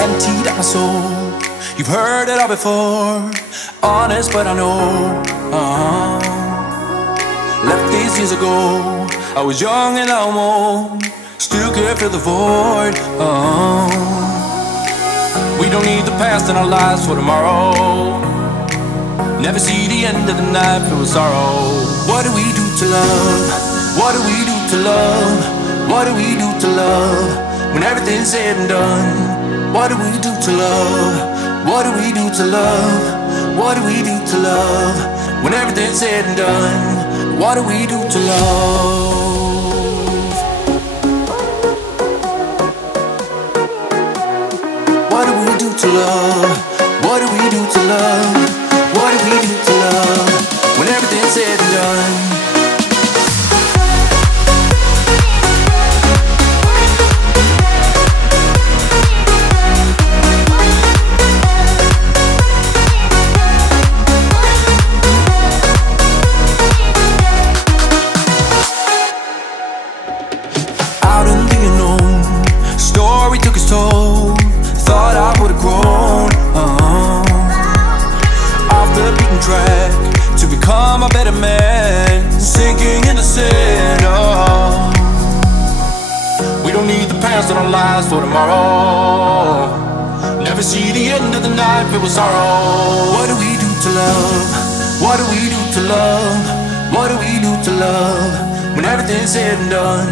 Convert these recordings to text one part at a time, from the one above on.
Emptied out my soul, you've heard it all before. Honest, but I know left these years ago. I was young and almost still can't fill the void. We don't need the past in our lives for tomorrow. Never see the end of the night filled with sorrow. What do we do to love? What do we do to love? What do we do to love when everything's said and done? What do we do to love? What do we do to love? What do we do to love when everything's said and done? What do we do to love? What do we do to love? What do we do to love? What do we do to love when everything's said and done? Thought I would've grown off the beaten track to become a better man, sinking into sin. We don't need the past in our lives for tomorrow. Never see the end of the night filled with sorrow. What do we do to love? What do we do to love? What do we do to love when everything's said and done?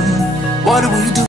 What do we do?